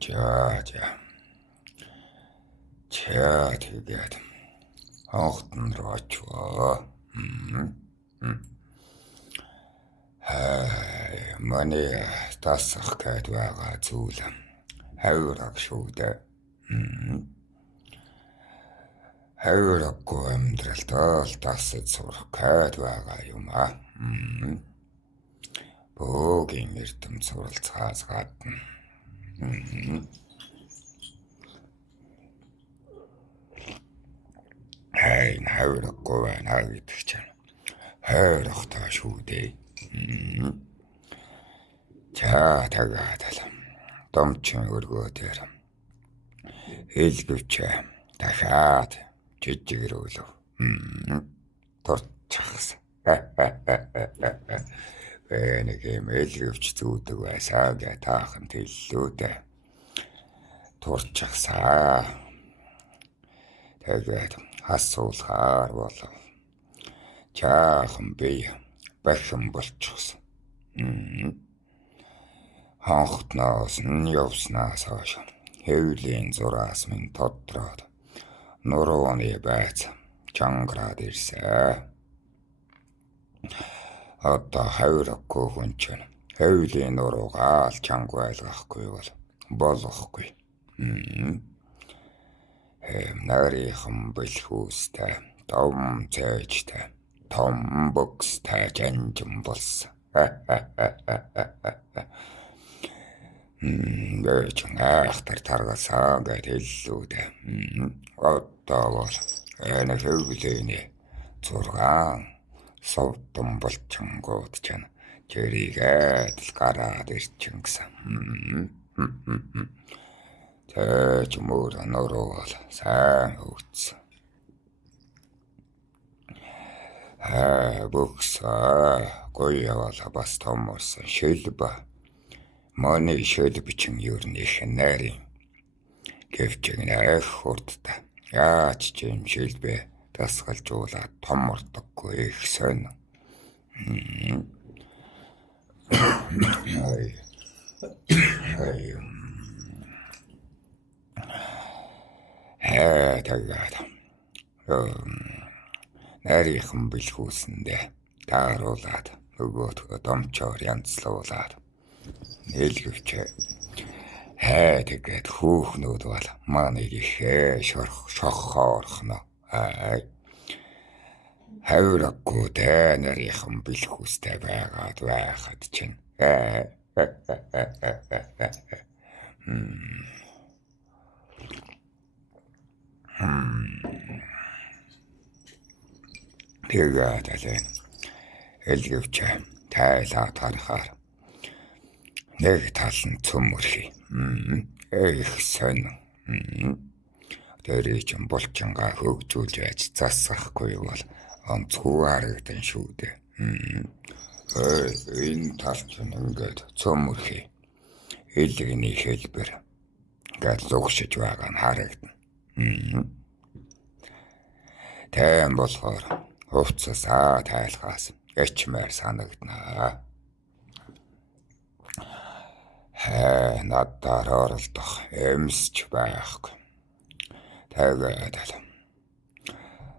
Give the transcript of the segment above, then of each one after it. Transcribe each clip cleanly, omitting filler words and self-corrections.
За. За тэгээд хонхтон руу очвоо. Манай тасах гээд байгаа зүйл хавираг шүү дээ. Хавираггүй амьдралдаа л тасаж сурах гээд байгаа юм аа. Бөөгийн эрдэм суралцахаас гадна. Хавираггүй байна гэдэг чинь хайрах таа шүү дээ. За тэгээд домчин өргөө дээр хэлгэвч дахиад жижигрүүлв. Турчхас. Нэг юм хэлгэвч зүүдэг байсаа гэ таахан хэллүү дээ. Турчхасаа. Тэгээд асуулахаар болов. Чаахан би бахан болчихсон. Хонхтноос нь явснаас хойш хэвлийн зураас минь тодроод нурууны байц чанграад ирсэн. Одоо хавираггүй хүн чинь хэвлийн нуруугаа л чанга байлгахгүй болохгүй. Нарийнхан бэлхүүстэй, том цайжтай, том бокстай жанжин болсон. Чин ахтар таргасаа гэд хэллүү дээ. Одоо бол энэ хэвлээний 6 совдон болчингууд чинь тэрийгээд л гараад ирчин гэсэн. Тэч мөр нуруу бол сайн хөвцсөн. Бокс гоёвал бас том болсон шилбэ. Манай шилбэ бичин юу нэх нарийн гэвчэг нэх хурдтай. Яаж ч юм шилбэ тасгалжуулаад том мордоггүй их сонь. Тэгээд нарийнхан бэлхүүсэндээ тааруулаад нөгөөдгөө домчоор янзлуулаад нээлгэвч тэгээд хүүхнүүд бол манайг ихээ шохоорхно. Хавираггүй дээ нарийнхан бэлхүүстэй байгаад байхад чинь тэгээд элгэвч тайлаад харахаар нэг тал нь цөмөрхий. Их сонь. Тэрий чинь булчингаа хөгжүүлж яаж засахгүй бол онцгой харагдан шүү дээ. Энэ тал чинь ингээд цөмөрхий. Элгэний хэлбэр ингээд лугшиж байгаа нь харагдана. Тэм болохоор хувцасаа тайлхаас ичмээр санагдана. Надаар оролдох эмсч байхгүй. Тэгээд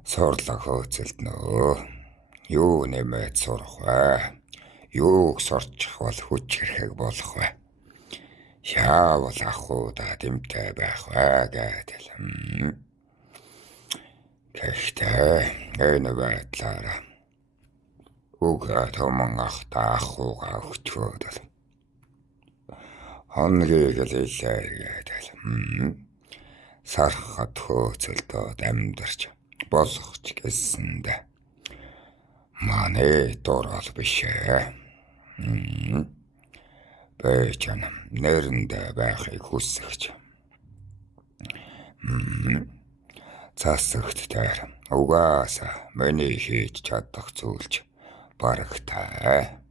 сурлаг хөөцөлднөө. Юу нэмээд сурах вэ? Юуг сурчих бол хүч хэрэг болох вэ? Яавал ахуудаа дэмтэй байх вэ гэдэг. Гэхдээ энэ байдлаараа үгээ томон ахтаа ахуугаа өгчөөд хонгийг л илээгээд сархад хөөцөлдөөд амьдарч болох ч гэсэндээ манай дурал бишээ. Бэчэн нэрэндээ байхыг хүсэж. Засагт дээр угаасаа миний хийж чадах зүйлч барагтай.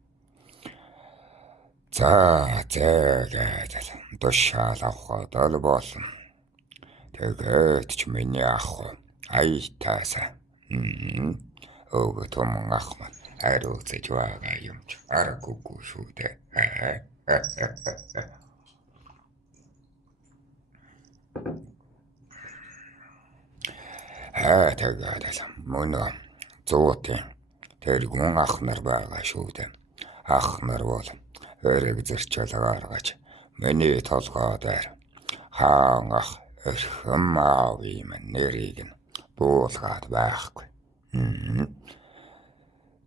За тэгээд тушаал авахд ол болно. Тэгээд ч миний ах аятаасаа өг том ах маань хариуцаж байгаа юм ч аргагүй шүү дээ. Тэгээд мөн зуутын тэргүүн ах нар байгаа шүү дээ. Ах нар бол өрөг зөрчил гаргаж миний толгой дээр хаан ах эрхэм аав юм нэрийг нь буулгаад байхгүй.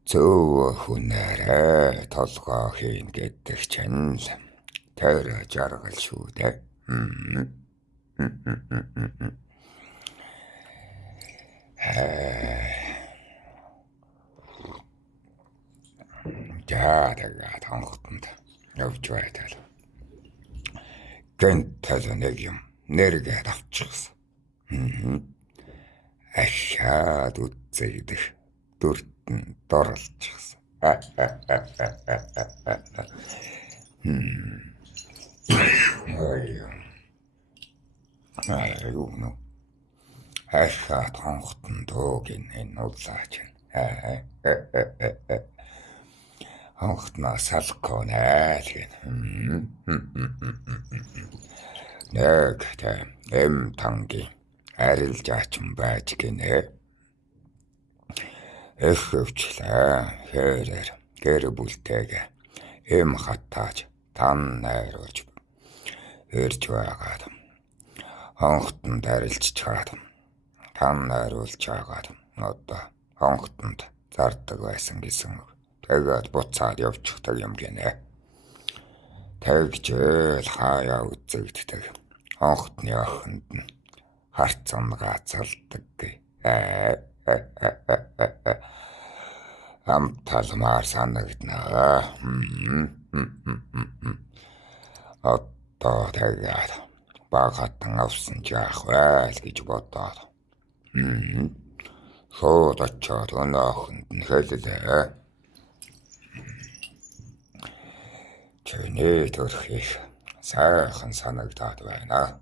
Зөв хүнээрээ толгой хийн гэдэг чинь л тэр жаргал шүү дээ. Тэгээд хангалтанд явж байтал гэнтэл нэг юм нэргээд авчихсан. Ахаад үцэгдэх дүртэн дорлчихсан. Юу нөө ахаад хангалтанд дуугийн энэ улаач. Хангалтнаас салхгүй наа гэх. Нэг эм танги арилж аачин байж гинэ. Өвчлээ хэрээр гэр бүлтэйгээ эм хатааж тан найруулж ирж байгаад хангалтанд арилж чаад тан найруулж байгаад одоо хангалтанд зардаг байсан гэсэн үг. Тэгээд буцаад явчихдаг юм гинэ. Тэгжэл хаяа үзэгддэг. Хангалтны охинд нь харцан гацалдаг. Амталмаар санагднаа. Одоо тэгээд багатан авсан жаах байл гэж бодоод. Шууд очоод өнөө охинд нь хэллээ. Чиний төрхийг сайхан санагдаад байна.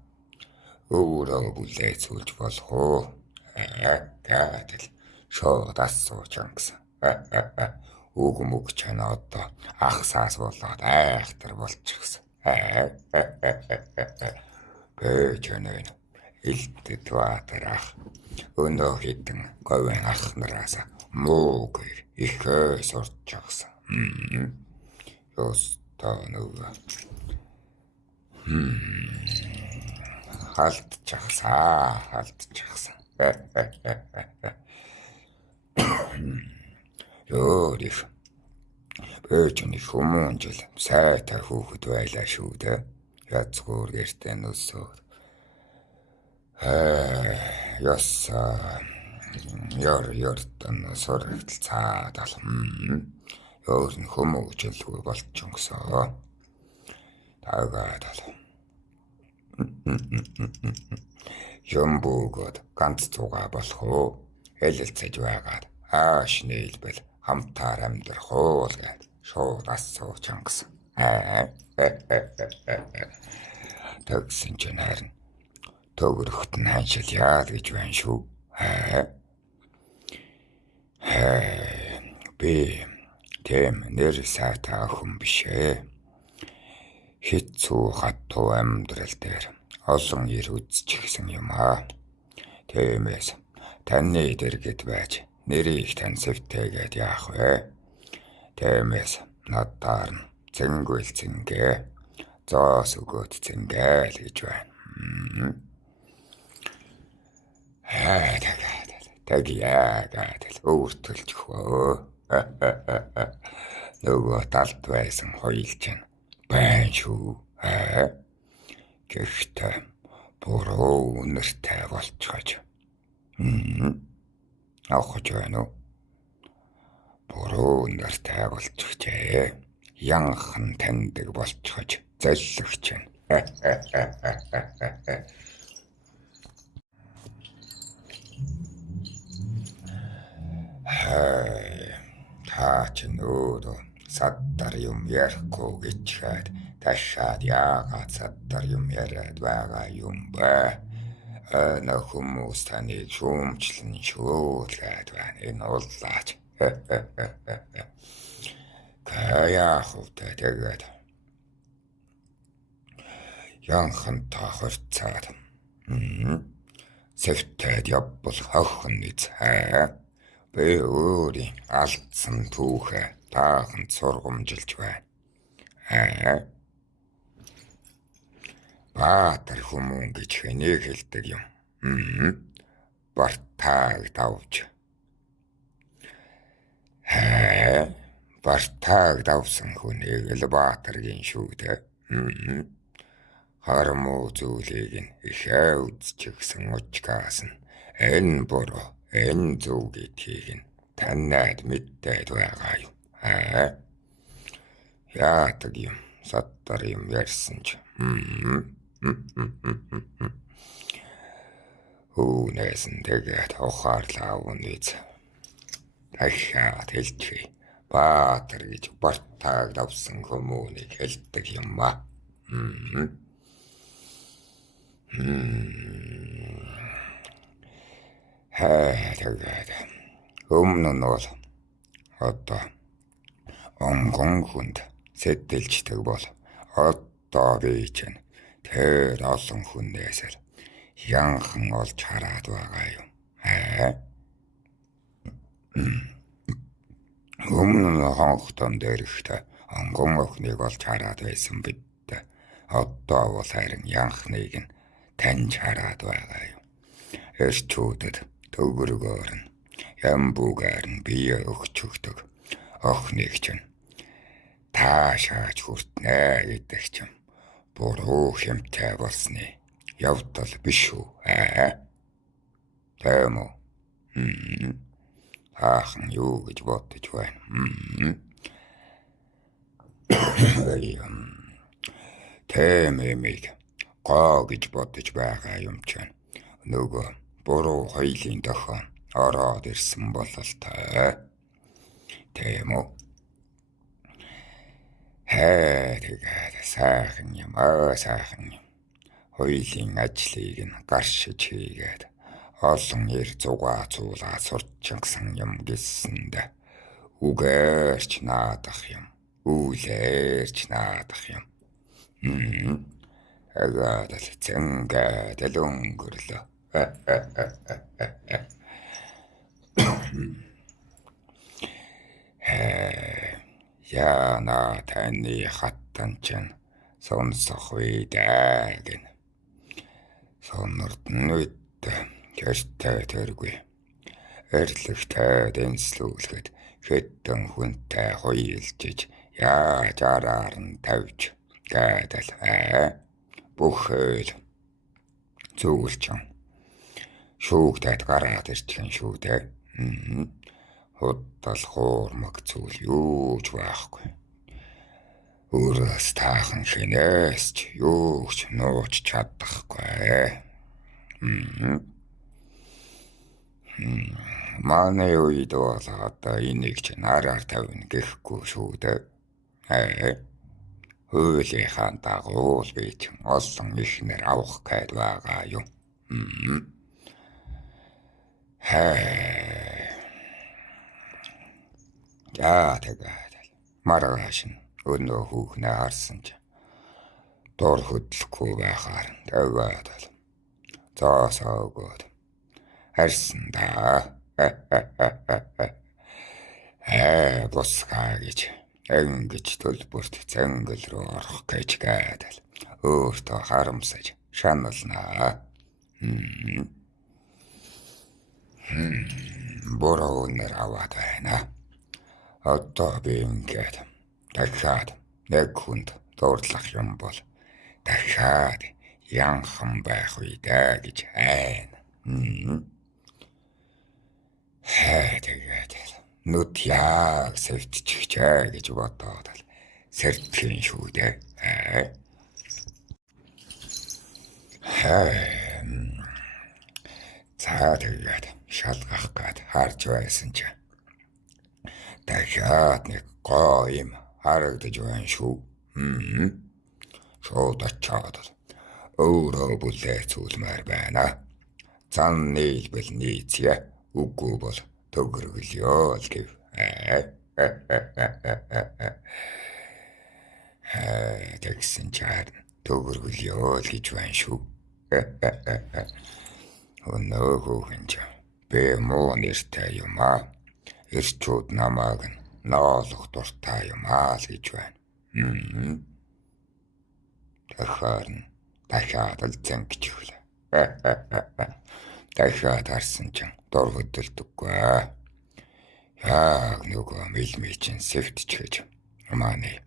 Өөрөө бүлээцүүлж болох уу? Гэдэл шууд асуусан гэсэн. Үг чана одоо ахсаас болоод айхтар болчихсон. Чанаа илтэд баатарах өнөө хитэн говийн ах нараас мууг ихээ сурчсан. Ёстой нөгөө халтчихсан. Ёорих бөөчний хүмүүн жил сайтай хүүхэд байлаа шүү дээ. Язгуур гэртээ нөсөөд. Ёртон сурагтал цаадал. Ёор нь хүмүүжилгүй болчихсон. Тэгээд юм бөгөөд ганц цугаа болох уу? Хэлэлцэж байгаад ааш нийлбэл хамтаар амьдрах уу гэж шууд асуусан гэсэн. Тэгсэн чинь харин төгөрөхт нь ханшил яа гэж байна шүү. Би тэм нэр сайтай охин биш ээ. Хэцүү хатуу амьдрал дээр олон ир үзчихсэн юм аа. Тиймээс таны дэргэд байж нэрийг таньсавтэйгээд яах вэ? Тиймээс надаар нь зэнгүүл зингээ, зоос өгөөд зингээл гэж байна. Тэгяагаад өөртөлж хөө. Нөгөө талд байсан хоёул чинь байна шүү. Гэхдээ буруу үнэртэй болчихож. Авах байна уу? Буруу үнэртэй болчихжээ. Янхан таньдаг болчихож зэллэгч байна. Та ч нөөдөө саддар юм ярихгүй гэчихэд ташаад яагаад саддар юм яриад байгаа юм бэ? Нөх хүмүүс таныг шүүмчлэн шөөлгээд байна. Энэ уллаач. Яах вэ тэгээд? Янхан та хорцаад. Сэвтээд явбал хохин нэз. Би өөрийн алдсан түүхээ тааханд сургамжилж байна. Баатар хүмүүн гэж хэнийг хэлдэг юм? Бартааг давж. Бартааг давсан хүнийг л баатаргийн шүү дээ. Хармуу зүйлийг нь ихээ үзчихсэн учраас нь энэ буруу, энэ зөв гэдгийг нь танаад мэдээд байгаа юм. Яадаг юм, саттар юм ярьсан ч. Үүнээс нь тэгээд ухаарлаа үнэз. Дахиад хэлчихье. Баатар гэж бартааг давсан хүмүүнийг хэлдэг юм а. Тэгээд өмнө нь бол одоо онгон хүнд сэтэлждэг бол одоо би чинь тэр олон хүнээс л янхан олж хараад байгаа юм. Өмнө нь хонхтон дээрхтэй онгон охиныг олж хараад байсан бид. Одоо бол харин янхныг нь таньж хараад байгаа юм. Эрчүүдэд төгөргөөр нь ямбугаар нь бие өгч өгдөг охиныг чинь таашааж хүртнэ гэдэг чинь буруу хэмтэй болсны явдал биш үү? Тэм үү? Аахан юу гэж бодож байна? Тэм эмийг гоо гэж бодож байгаа юм чинь нөгөө буруу хоёлын дохион ороод ирсэн бололтой. Тэм үү? Тэгээд сайхан юм, сайхан юм. Хоёлын ажлыг нь гаршиж хийгээд олон ир зугаа сурчсан юм гэсэнд үгээрч наадах юм, үүлээрч наадах юм. Агаад л цэнгээд л өнгөрлөө. Яна таны хаттан чинь сонсох үедээ гэн. Сонорд нүд тэртэй тэргүй. Эрлэгтэй дэнслүүлэхэд хэдэн хүнтэй хуйлжиж яаж араар нь тавьж гэдэл бүхэл зүйлчин шүүгдэд гараад ирчихэн шүү дээ. Хуddал хуурмаг зүйл юу ч байхгүй. Өөрөөс таахан шинээс ч юу ч нууж чадахгүй. Манай үед бол одоо энийг ч нараар тавина гэхгүй шүү дээ. Хуулийнхаа дагуу би ч олон ихнэр авах гээд байгаа юм. Тэгээд маргааш нь өнөө хүүхнээ харсан ч дор хөдлөхгүй байхаар тэгээд заасаа өгөөд харсан да. Босгаа гэж ингэж төлбөрт зангал руу орох гэж гэдэл өөртөө харамсаж шаналнаа. Буруу нэр аваад байна. Одоо би ингээд дахиад нэг хүнд дуурлах юм бол дахиад янхан байх үедээ гэж хайна. Тэгээд нүд яг сэвтчихжээ гэж бодоод л сэртгэн шүү дээ. За тэгээд шалгах гээд харж байсан ч дахиад нэг гоо юм харагдаж байна шүү. Шууд очоод өөрөө бүлээц үлмээр байна. Зан нийлбэл нийцье, үгүй бол төгөргөлё л гэв. Тэгсэн чаар төгөргөлё л гэж байна шүү. Өнөөгөө чинь би муу нэртэй юм аа. Эрчүүд намааг нь ноолох дуртай юм аа л гэж байна. Тэгэхээр нь дахиад л зангиж өглөө. Дахиад харсан чинь дор хөдөлдөггүй. Яг нөгөө мэлмий чинь сэвтч гэж. Манай.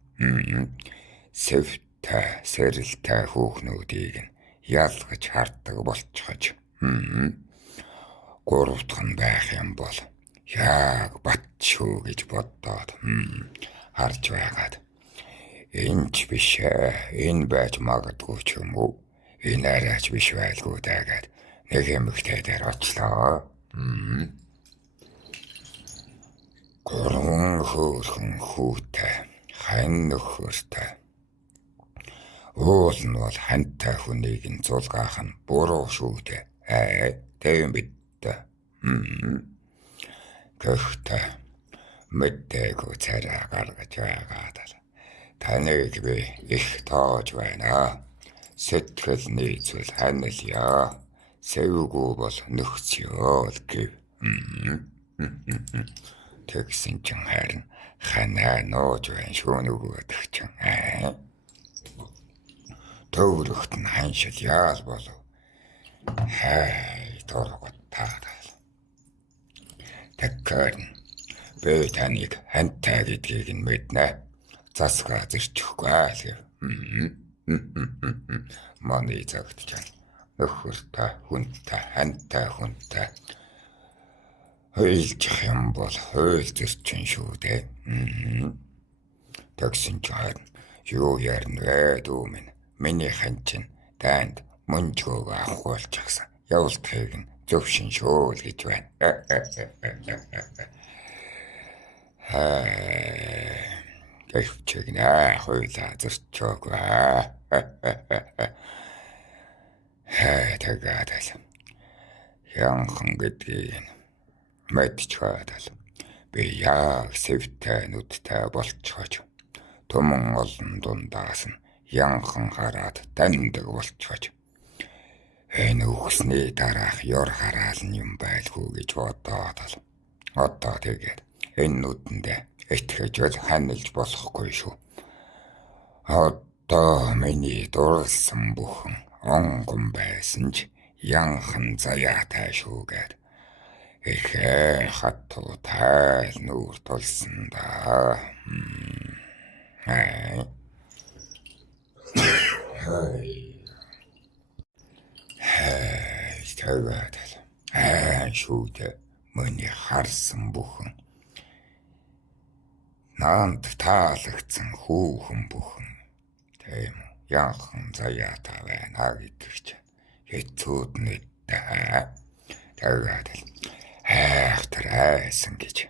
Сэвтэй, сэрэлтэй хүүхнүүдийг нь ялгаж харддаг болчихож. Гурав дахь нь байх юм бол яг бат шүү гэж боддоод харж байгаад энэ ч биш энэ байж магадгүй ч юм уу энэ арайч биш байлгүй даагаад нэг эмэгтэй дээр очлоо. Гурван хөөрхөн хүүтэй хань нөхөртэй уул нь бол хантай хүнийг нь зулгаах нь буруу шүү дээ. Тийм бид. Гэхдээ мэдээгүй царай гаргаж байгаад л таныг би их тоож байна. Сэтгэл нийцвэл ханилъя. Сэвгүй бол нөхцөө л гэв. Тэгсэн чин харин ханаа нууж байна шүү нөгөөдөх чин. Төвлөхт нь ханшил яал болов. Хай торгот таадал. Тэгэхээр би таныг хантай гэдгийг нь мэднэ. Засгаа зөрчихгүй л гэв. Манай загтж нөхөртэй, хүнтэй, хантай хүнтэй хуйлчих юм бол хуйл зөрчин шүү дээ. Тэгсэн чинь юу ярина вэ дүү минь? Миний хан чинь танд мөнжгөөг авахулчихсан. Явуултыг нь зөвшин шүү л гэж байна. Гэвчиг нэ хуйлаа зөрчөөгүй. Тэгээд л янхан гэдгийг мэдчихээд л би яг сэвтэй нүдтэй болчихооч. Түмэн олон дундаас нь янхан хараад дандаг болчихооч. Энэ үхсний дараах ёр хараал нь юм байлгүй гэж бодоод л. Одоо тэгээд энэ нүдэндээ итгэж бол ханилж болохгүй шүү. Одоо миний дурлсан бүхэн онгон байсан ч янхан заяатай шүүгээд ихэ хатуу тайл нүүр тулсан да. Тэгээд шүүдэ миний харсан бүхэн наанд таалагдсан хүүхэн бүхэн тийм янхан заяатай байна гэдэг чинь хэцүүд нэгтэй. Тэгээд хайхтар айсан гэж.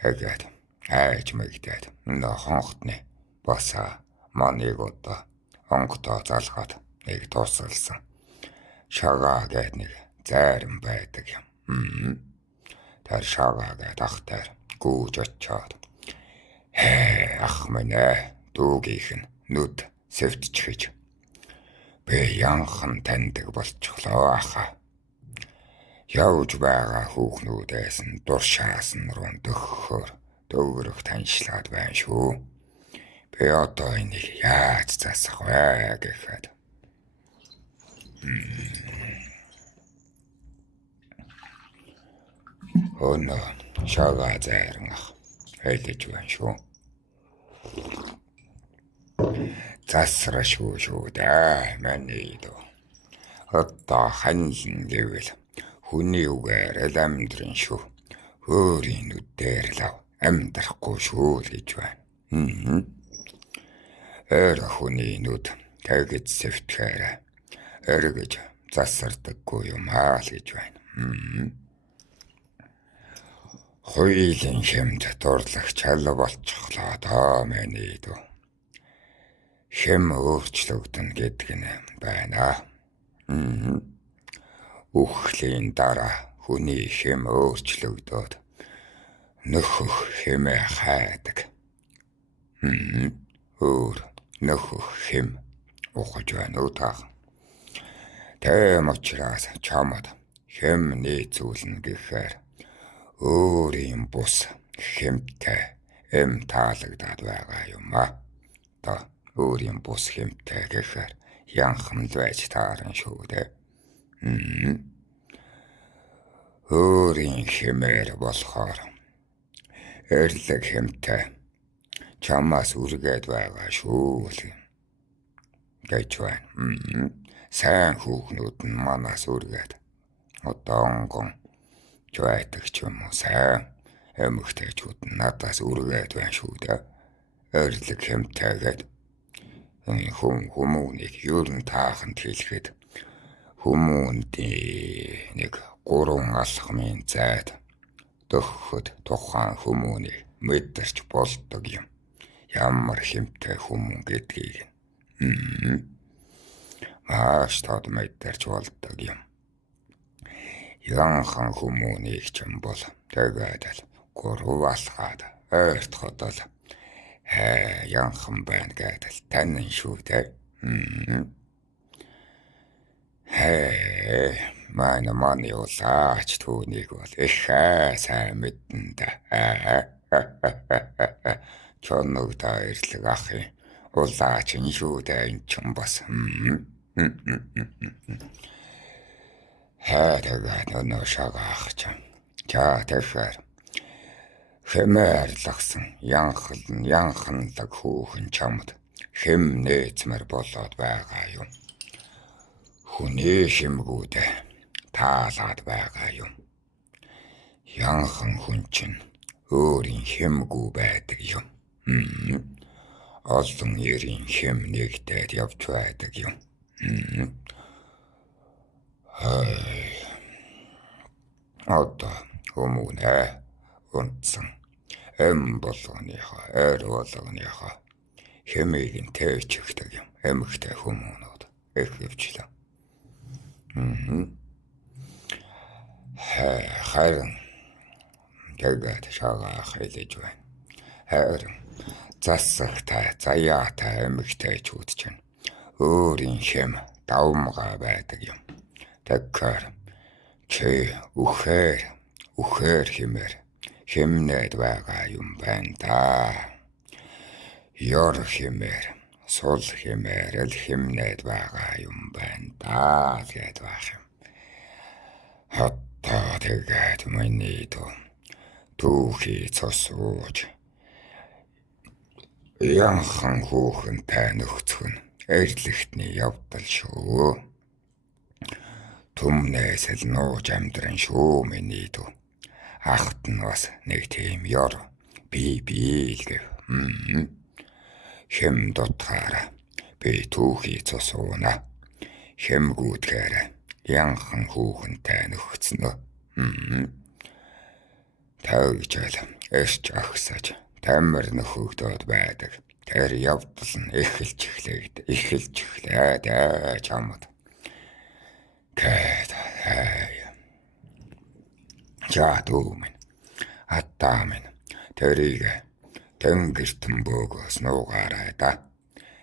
Тэгээд айж мэгдээд хонхтны босаа маныг одоо онготоо залгаад нэг тусалсан. Шагаа гээд нэг зайран байдаг юм. Тэр шагаа гээд ахтар гүйж очоод ах минь дүүгийнх нь нүд сэвтчихэж би янхан таньдаг болчихлоо аха. Явж байгаа хүүхнүүдээс нь дур шаасан руу дөхөхөөр төвөрөх таньшлаад байна шүү. Би одоо энийг яаж засах вэ гэхэд өнөө шагаа зайран ах хэлж байна шүү. Засра шүү дээ миний дөө. Одоо ханилн гэвэл хүний үгээр л амьдрын шүү. Өөрийн нүдээр л амьдрахгүй шүү л гэж байна. Хүний нүд тэгж сэвтгэхээр эргэж засардаггүй юм аа л гэж байна. Хуйлын хэмд дурлагч хал болчихлоо доо миний дөө. Хэм өөрчлөгдөн гэдэг нь байна. Үхлийн дараа хүний хэм өөрчлөгдөөд нөхөх хэмээ хайдаг. Өөр нөхөх хэм ухаж байна уу та? Тэм учраас чамд хэм нийцүүлнэ гэхээр өөрийн бус хэмтэй эм таалагдаад байгаа юм а. Та өөрийн бус хэмтэй гэхээр янхам байж таарна шүү дээ. Өөрийн хэмээр болохоор эрлэг хэмтэй чамаас үргээд байгаа шүү гэж байна. Сайн хүүхнүүд нь манаас үргээд одоонгон байдаг ч юм уу, сайн эмэгтэйчүүд нь надаас үргээд байна шүү дээ. Эрлэг хэмтэйгээд хүмүүнийг юу н тааханд хэлэхэд хүмүүнд нэг 3 алхмын зайд дөхөхөд тухайн хүмүүнийг мэдэрч болдог юм. Ямар хэмтэй хүмүүн гэдгийг маш тод мэдэрч болдог юм. Янхан хүмүүнийг ч юм бол тэгээд л 3 алхаад ойртоход л янхан байна гэдэг танин шүү дээ. Манай улаач түүнийг бол их сайн мэднэ да. Чоног та эрлэг ахын улаач нь шүү дээ энэ ч юм бас. Тэгээд өнөө шагаах ч. За тэгэхээр хэмээрлэгсэн янханлаг хүүхэн чамд хэм нээцмэр болоод байгаа юм. Хүний хэмгүүдэ таалаад байгаа юм. Янхан хүн чинь өөрийн хэмгүү байдаг юм. Олон ерийн хэм нэгдээд явж байдаг юм. Одоо хүмүүнээ унтсан болгоныхоо ойр болгоныхоо хэмийг нь тээчихдэг юм. Эмэгтэй хүмүүнүүд их хөвчлээ. Харин тэгээд шагаах хэлж байна. Харин засагтай заяатай эмэгтэйчүүд чинь өөрийн хэм давмгаа байдаг юм. Тэгэхээр чи үхээр хэмээр хэмнээд байгаа юм байна да. Ёр хэмээр сул хэмээр л хэмнээд байгаа юм байна да гэд байх юм. Хатта тэгээд миний түүхий цосууж янхан хүүхэнтэй нөхцөх нь эрлэгтний явдал шүү. Түмнээс л нууж амьдран шүү миний ахт нь бас нэг тийм ёр би л гэв. Хэм дотгаараа би түүхий цосууна. Хэмгүүдгээр янхан хүүхэнтэй нөхцнө. Тэгжэл эрч агсаж тамир нөхөгдөөд байдаг. Тэр явдал нь эхэлж эхлээд чамд. За дүүмэн аттаамэн тэрийг тэнгэртэн бөөгөөс нуугаарай да.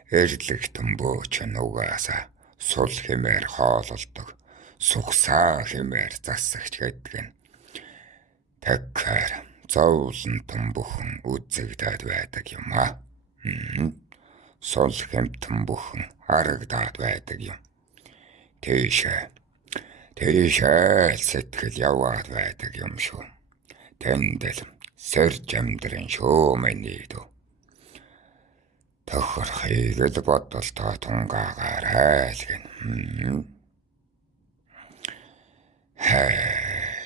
Эрлэгтэн бөөч нугаасаа сул хэмээр хоололдог, сухсаа хэмээр засагч гэдэг нь. Тэгэхээр зовлонтон бүхэн үзэгдээд байдаг юм а. Сул хэмтэн бүхэн харагдаад байдаг юм. Тийшээ сэтгэл яваад байдаг юм шүү. Тэндэл сэрж амьдрын шүү миний тохорхыг л бодолтой тунгаагаарай л гэн.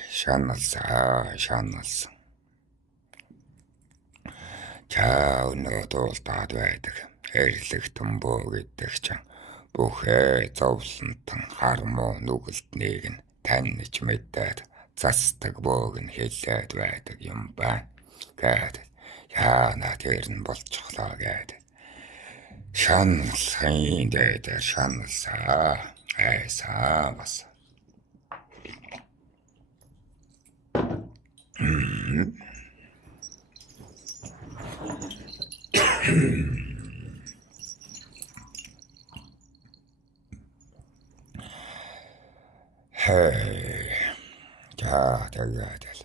Шаналсан. За өнөө дуулдаад байдаг. Эрлэгтэн бөө гэдэг чинь бүхээ зовлонтон хармуу нүгэлтнийг нь таньж мэдээд засдаг бөөг нь хэлээд байдаг юм ба. Гэт яана тэр нь болчихлоо гэд. Шаналсан дээр шаналсаа. Айсаа бас. За тэгээд л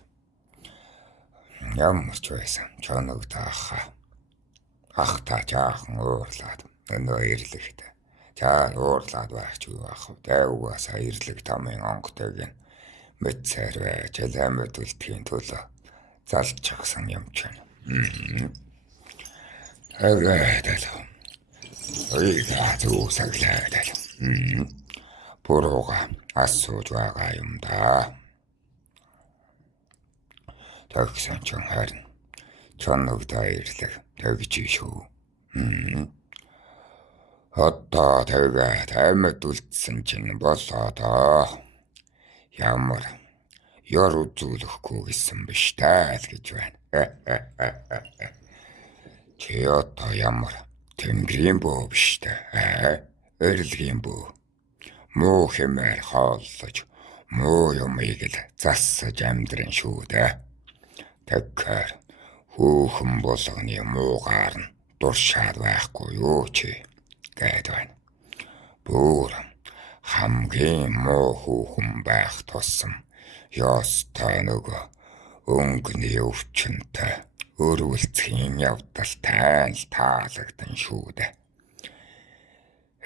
ямар ч байсан чоног таахаа. Ах та жаахан уурлаад өнөө ирлэгтэй. За уурлаад байх ч юу ах вэ? Угаасаа ирлэг тамын онготойг нь мэд цаар байж амид үлдэхийн төлөө залчихсан юм чинь. Тэгээд л ойгаа зүү саглаад л. Бурууга асууж байгаа юм да. Тэгсэн чинь харин чоногдоо ирлэг тэгж шүү. Одоо тэгээд амьд үлдсэн чинь болоо. Ямар яр үзүүлэхгүй гэсэн биш таа л гэж байна. Чи одоо ямар тэнгэрийн бөө биш таа. Эрлэгийн бөө. Муу хэмээр хооллож, муу юмыг л засаж амьдрын шүү дээ. Тэгэхээр хүүхэн болгоны муугаар нь дуршаад байхгүй юу чи гээд байна. Бүр хамгийн муу хүүхэн байх тусам ёстой нөгөө өнгөний өвчнөд өрүүлцхийн явдалтай л таалагдсан шүү дээ.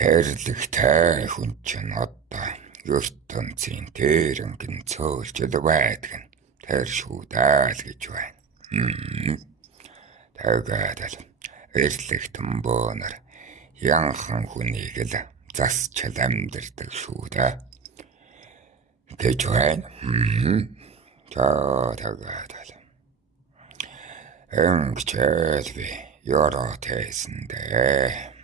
Эрлэгтэй хүн чинь одоо ертөнцийн тэрнгэн цөөлжл байдаг нь тэр шүү дээ л гэж байна. Тэгээд л эрлэгтэн бөөнөр янхан хүнийг л засчил амьдэрдэг шүү дээ. Гэж байна. За тэгээд л энгчэл би ёроо тэсэн дээ.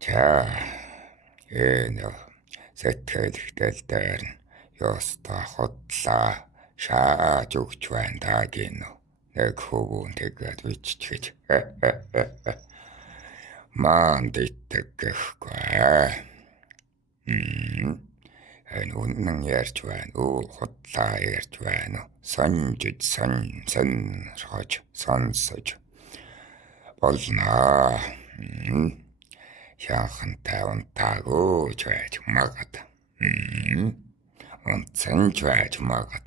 За энэ сэтгэлдэл дээр нь ёстой хотлаа шааж өгч байна да гинэ. Нэг хөвгүүн тэгээд биччихэж. Манд итэг гэхгүй. Энэ үнэн ярьж байна уу? Хотлаа ярьж байна уу? Сонжиж сонсож болно. Яахантай унтаагүй байж магад. Унтсан байж магад.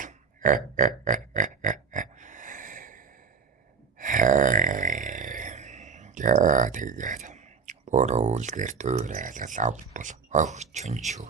Яа тэгээд буруу үлгэр дүүрэл авбал огчон шүү.